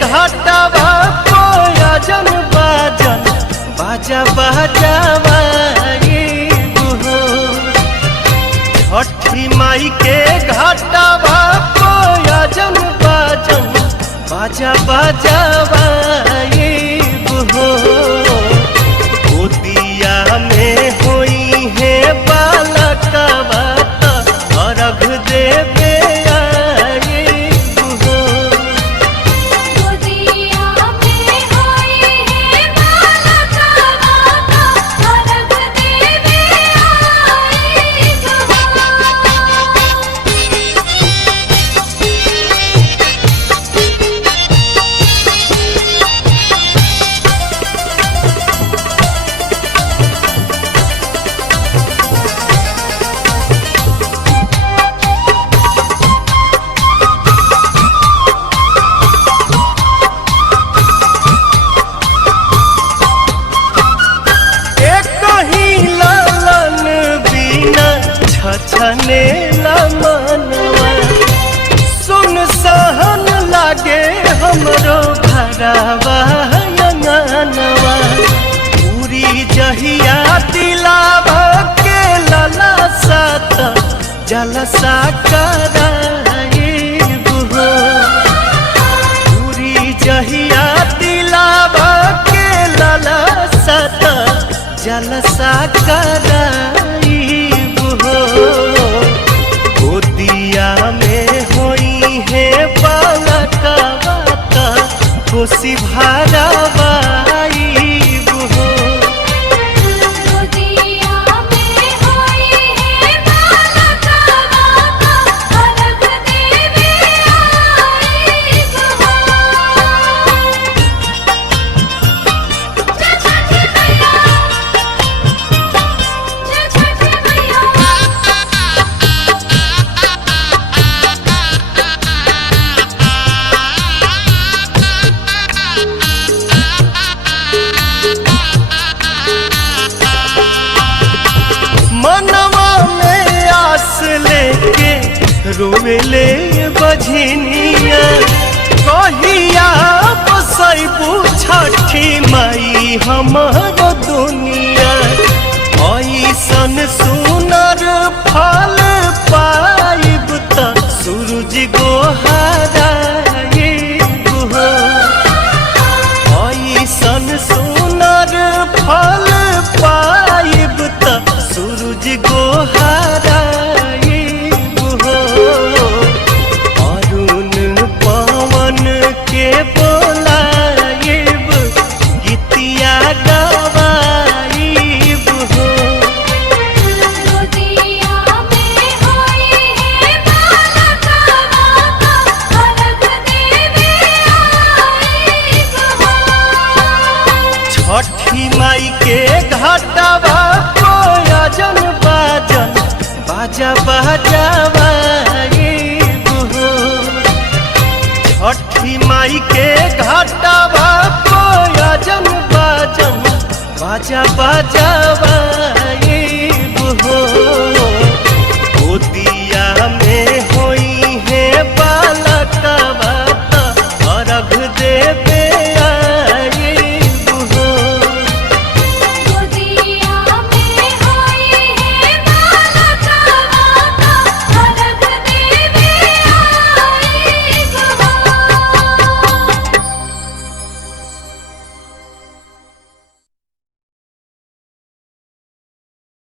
घाटवा कोयजन बाजन बाजा बजावाइब हो। छठी माई के घाटवा कोयजन बाजन बाजा बजावाइब हो। गोदिया में होई है बालकवा अर्घ देवे छने मनवा सुन सहन लागे हमरो घरवा अंगनवा। पूरी जहिया दिलावा के लला सात जलसा कराइब हो। पूरी जहिया दिलावा के लला सात जलसा कराइब हो। गोदिया में होई है बालकवा कोसी भरावाइब हो। गोदिया में होई है बालकवा अर्घ देवे आइब हो। छठी मैया मनवा में आस लेके रोवेले बझनिया। कहिया बसैबू छठी माई हमर दुनिया। ऐसन सुनर फल पाइब त सूरज गोहराइब हो। ऐसन सुनर फल पाइब त सूरज गोहराइब हो। अरुण पवन के बोलाइब गीतिया गवाइब हो। गोदिया में होई है बालकवा अर्घ देवे आइब हो। छठी माई के घाटवा कोयजन बाजन बाजा बजावाइब हो। छठी माई के घाटवा कोयजन बाजन बाजा बजावा